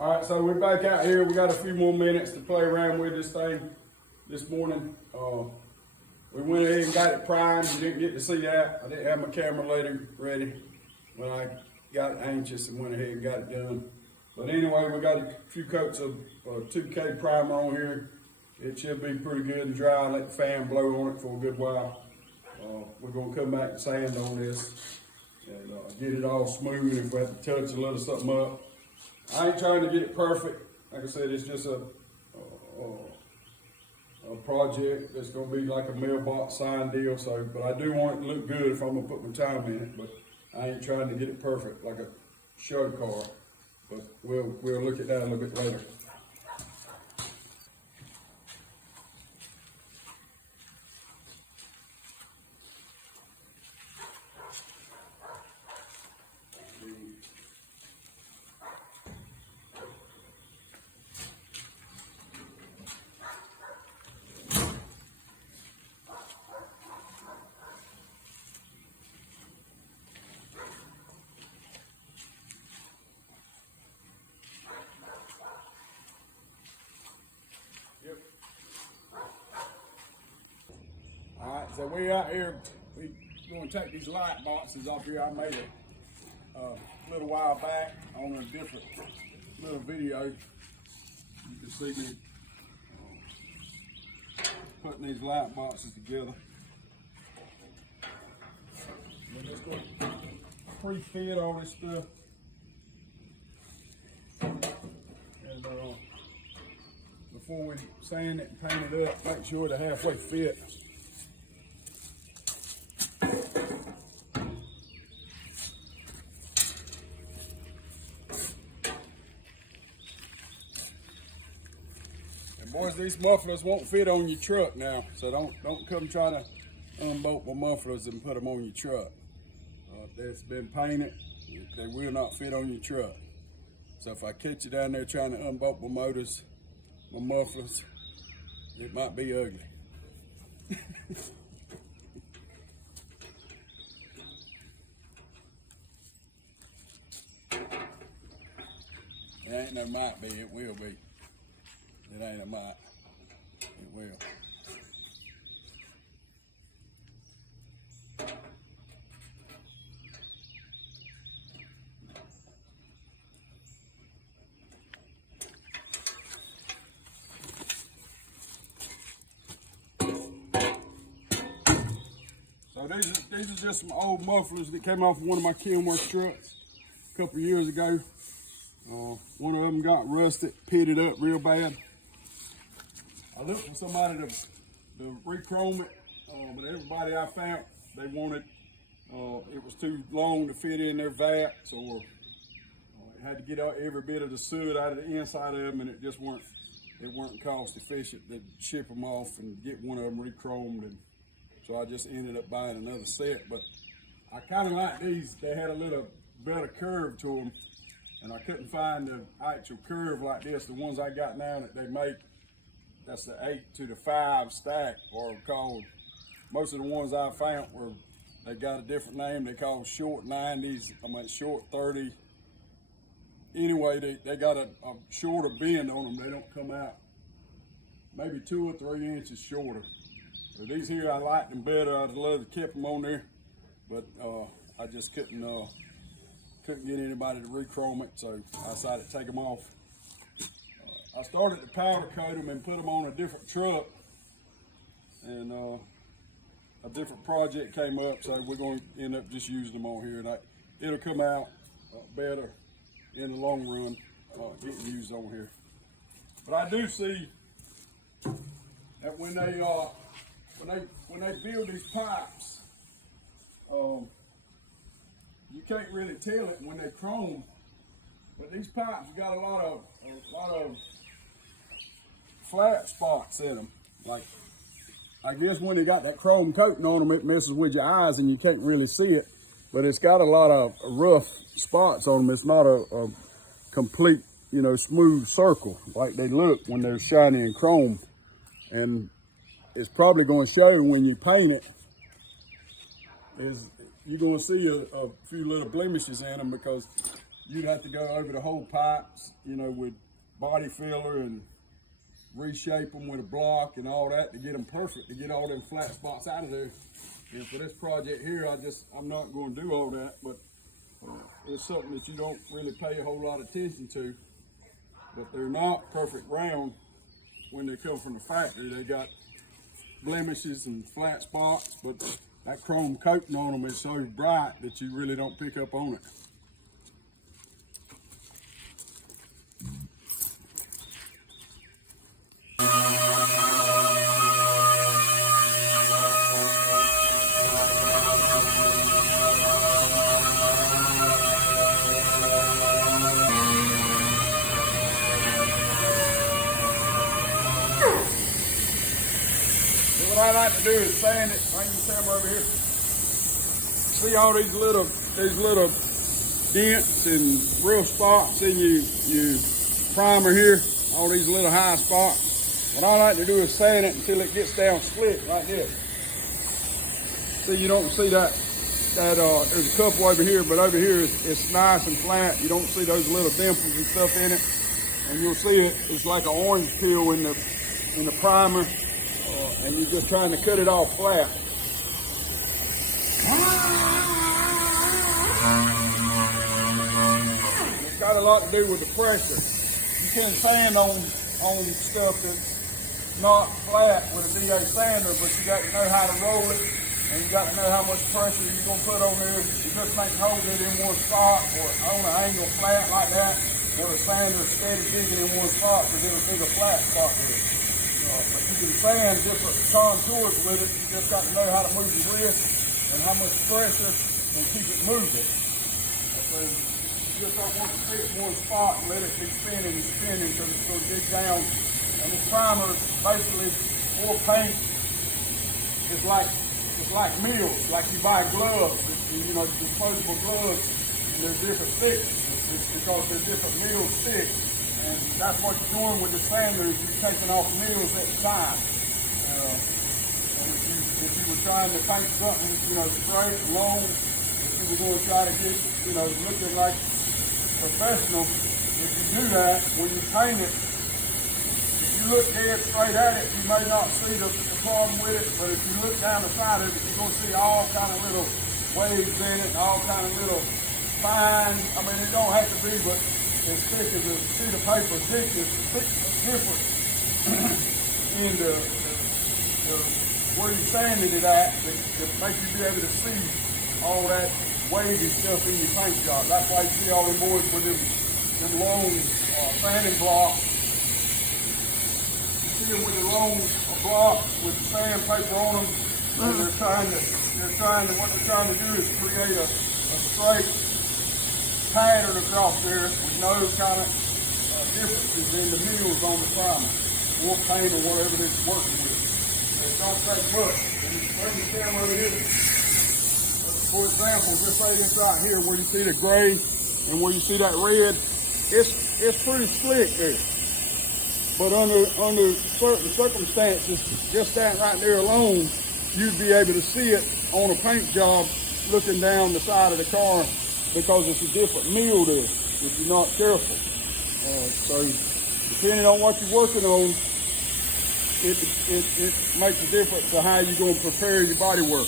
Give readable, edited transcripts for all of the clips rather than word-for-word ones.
All right, so we're back out here. We got a few more minutes to play around with this thing this morning. We went ahead and got it primed. You didn't get to see that. I didn't have my camera ready when I got anxious and went ahead and got it done. But anyway, we got a few coats of 2K primer on here. It should be pretty good and dry. Let the fan blow on it for a good while. We're gonna come back and sand on this and get it all smooth. If we have to touch a little something up. I ain't trying to get it perfect. Like I said, it's just a project that's gonna be like a mailbox sign deal. So, but I do want it to look good if I'm gonna put my time in it. But I ain't trying to get it perfect like a show car. But we'll look at that a little bit later. Alright, so we out here, we going to take these light boxes off here. I made it a little while back on a different little video. You can see me putting these light boxes together. We're just going to pre-fit all this stuff. And before we sand it and paint it up, make sure they're halfway fit. Boys, these mufflers won't fit on your truck now, so don't come try to unbolt my mufflers and put them on your truck. That's been painted, they will not fit on your truck. So if I catch you down there trying to unbolt my motors, my mufflers, it might be ugly. It ain't no might be, it will be. It ain't a might. It will. So these are just some old mufflers that came off of one of my Kenworth trucks a couple of years ago. One of them got rusted, pitted up real bad. I looked for somebody to re-chrome it, but everybody I found, they wanted, it was too long to fit in their vats, or it had to get out every bit of the soot out of the inside of them, and it just weren't cost efficient to ship them off and get one of them re-chromed, and so I just ended up buying another set. But I kind of like these. They had a little better curve to them, and I couldn't find the actual curve like this. The ones I got now that they make, that's the 8 to the 5 stack, or called. Most of the ones I found they got a different name. They call short 90s. I mean short 30. Anyway, they got a shorter bend on them. They don't come out maybe 2 or 3 inches shorter. So these here, I liked them better. I'd love to keep them on there, but I just couldn't get anybody to re-chrome it, so I decided to take them off. I started to powder coat them and put them on a different truck, and a different project came up, so we're going to end up just using them on here. And it'll come out better in the long run, getting used on here. But I do see that when they build these pipes, you can't really tell it when they chrome, but these pipes got a lot of flat spots in them. Like, I guess when they got that chrome coating on them, it messes with your eyes and you can't really see it. But it's got a lot of rough spots on them. It's not a complete, smooth circle like they look when they're shiny and chrome. And it's probably going to show when you paint it. You're going to see a few little blemishes in them because you'd have to go over the whole pipes, you know, with body filler and reshape them with a block and all that to get them perfect, to get all them flat spots out of there. And for this project here, I'm not going to do all that, but it's something that you don't really pay a whole lot of attention to. But they're not perfect round when they come from the factory. They got blemishes and flat spots, but that chrome coating on them is so bright that you really don't pick up on it. What I like to do is sand it. I can sand them over here. See all these little dents and rough spots in your primer here. All these little high spots. What I like to do is sand it until it gets down slick like this. See, you don't see that. There's a couple over here, but over here it's nice and flat. You don't see those little dimples and stuff in it. And you'll see it's like an orange peel in the primer. And you're just trying to cut it off flat. It's got a lot to do with the pressure. You can sand on stuff that's not flat with a DA sander, but you got to know how to roll it, and you got to know how much pressure you're going to put on there. You just can't hold it in one spot or on an angle flat like that, or the sander's steady digging in one spot because it'll dig a flat spot there. But you can sand different contours with it. You just got to know how to move your wrist and how much pressure and keep it moving. So you just don't want to sit in one spot and let it be spinning and spinning because it's going to dig down. And this primer, basically, or paint, it's like meals. Like you buy gloves, you know, disposable gloves, and there's different sticks. It's because there's different meal sticks. And that's what you're doing with the sander is you're taking off meals at the time. And if you were trying to paint something, you know, straight, long, if you were going to try to get, you know, looking like professional, if you do that, when you paint it, if you look dead straight at it, you may not see the problem with it, but if you look down the side of it, you're going to see all kind of little waves in it, all kind of little fine, I mean, it don't have to be, but as thick as a sheet of paper, thick is different in where you sanded it at that makes you be able to see all that wavy stuff in your paint job. That's why you see all them boys with them long sanding blocks. You see them with the long blocks with the sandpaper on them, and what they're trying to do is create a straight pattern across there with no kind of differences in the mills on the primer or paint or whatever it's working with. It's not take much. And bring the camera over here. For example, just say this right here where you see the gray and where you see that red, it's pretty slick there. But under certain circumstances, just that right there alone, you'd be able to see it on a paint job looking down the side of the car, because it's a different meal there if you're not careful. So depending on what you're working on, it makes a difference to how you're going to prepare your body work.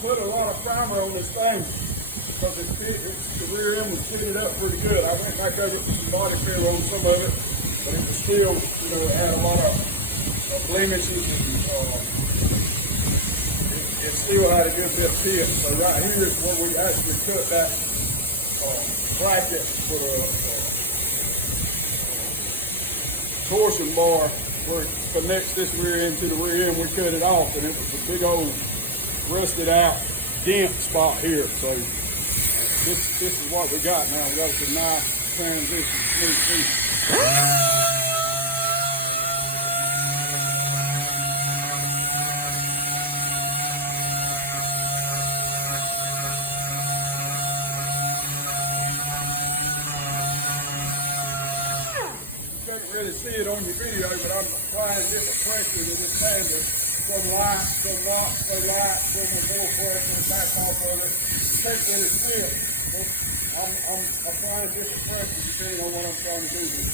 put a lot of primer on this thing because the rear end was fitted up pretty good. I went back over some body filler on some of it, but it was still, it had a lot of blemishes and it still had a good bit of pit. So right here is where we actually cut that bracket for the torsion bar where it connects this rear end to the rear end. We cut it off, and it was a big old rusted out dent spot here. So this is what we got now. We got a nice transition, smooth piece. Really see it on your video, but I'm applying different pressure to this sander. Some light, some not so light, some with more pressure, back off of it. Take that it's fit. I'm applying different pressure depending on what I'm trying to do here.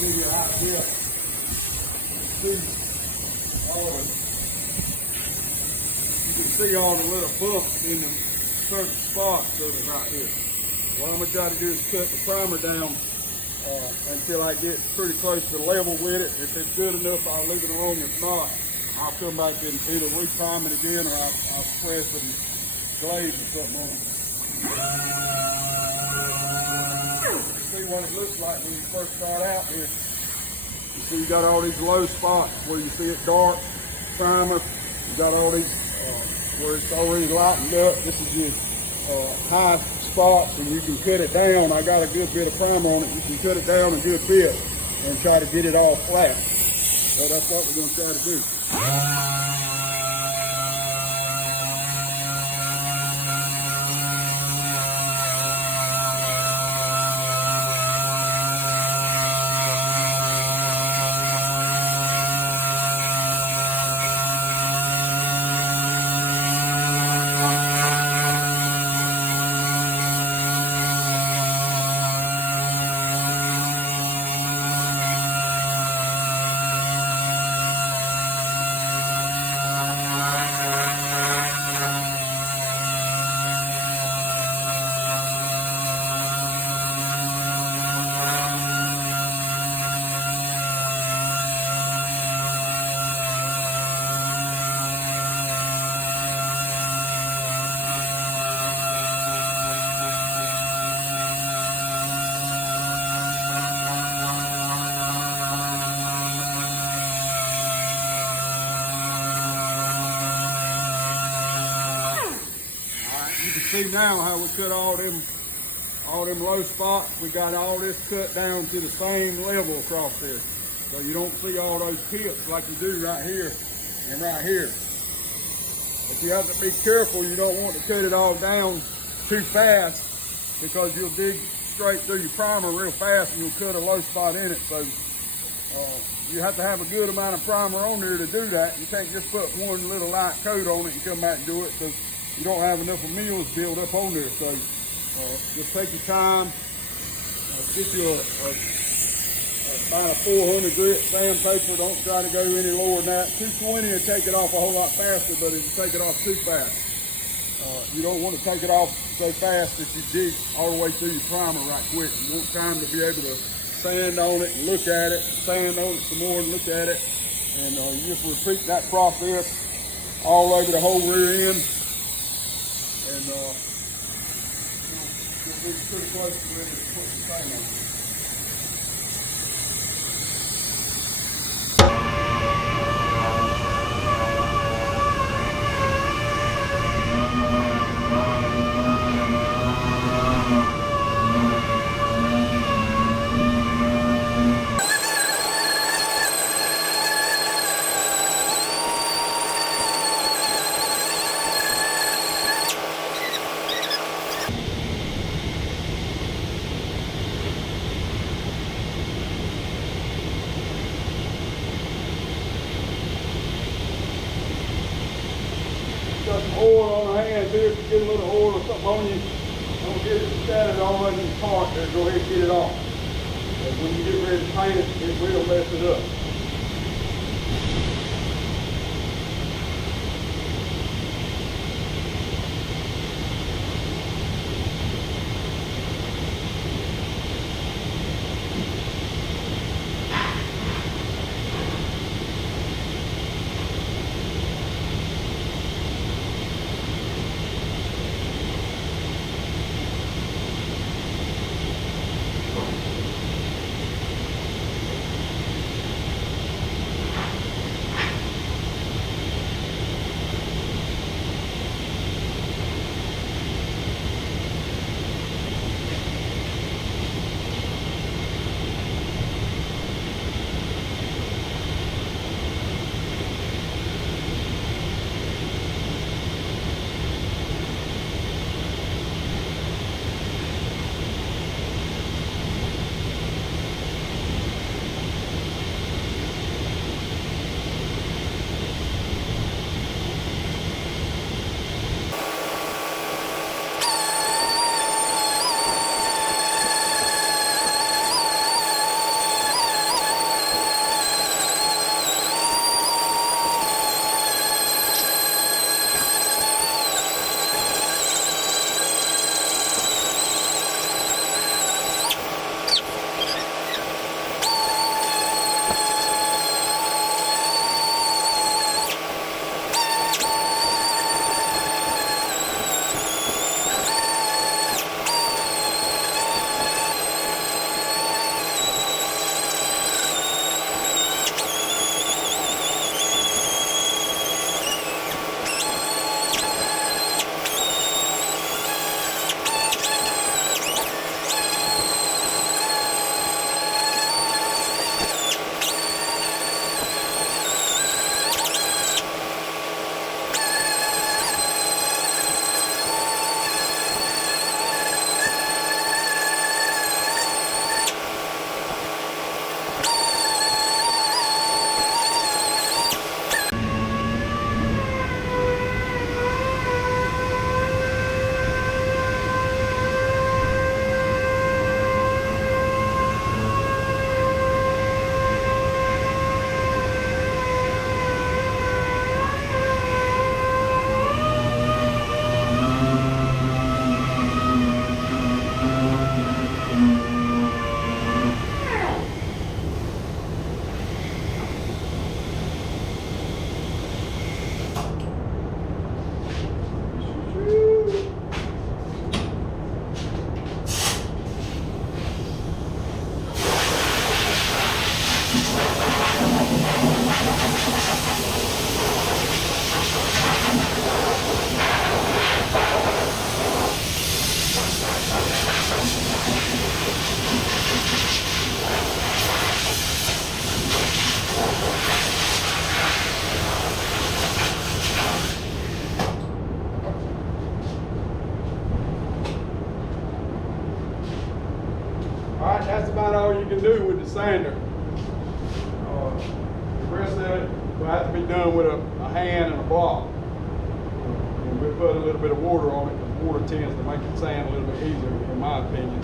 Give you an idea. You can see all the little bumps in the certain spots of it right here. What I'm going to try to do is cut the primer down until I get pretty close to level with it. If it's good enough, I'll leave it alone. If not, I'll come back and either re-prime it again or I'll spray some glaze or something on it. See what it looks like when you first start out here. You see you got all these low spots where you see it dark, primer. You got all these where it's already lightened up. This is your high spots, and you can cut it down. I got a good bit of primer on it. You can cut it down a good bit and try to get it all flat. So that's what we're going to try to do. You can see now how we cut all them low spots. We got all this cut down to the same level across there. So you don't see all those tips like you do right here and right here. But you have to be careful. You don't want to cut it all down too fast because you'll dig straight through your primer real fast and you'll cut a low spot in it. So you have to have a good amount of primer on there to do that. You can't just put one little light coat on it and come back and do it because you don't have enough of meals built up on there. So just take your time. Get you about a 400 grit sandpaper. Don't try to go any lower than that. 220 will take it off a whole lot faster, but if you take it off too fast, you don't want to take it off so fast that you dig all the way through your primer right quick. You want time to be able to sand on it and look at it, sand on it some more and look at it. And you just repeat that process all over the whole rear end. And you'll be pretty close to ready to put the thing on. up here, if you get a little oil or something on you, don't get it scattered all over your part there. Go ahead and get it off. But when you get ready to paint it, it will mess it up. Alright, that's about all you can do with the sander. The rest of it will have to be done with a hand and a block. And we'll put a little bit of water on it, because water tends to make it sand a little bit easier, in my opinion.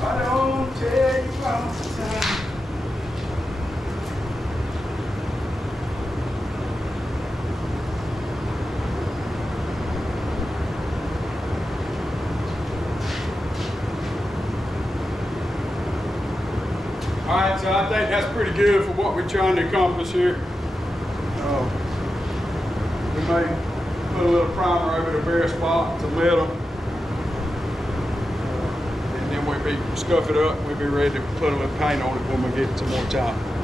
I don't take long time. Alright, so I think that's pretty good for what we're trying to accomplish here. We may put a little primer over the bare spot to let them. And then we'll scuff it up. We'll be ready to put a little paint on it when we get some more time.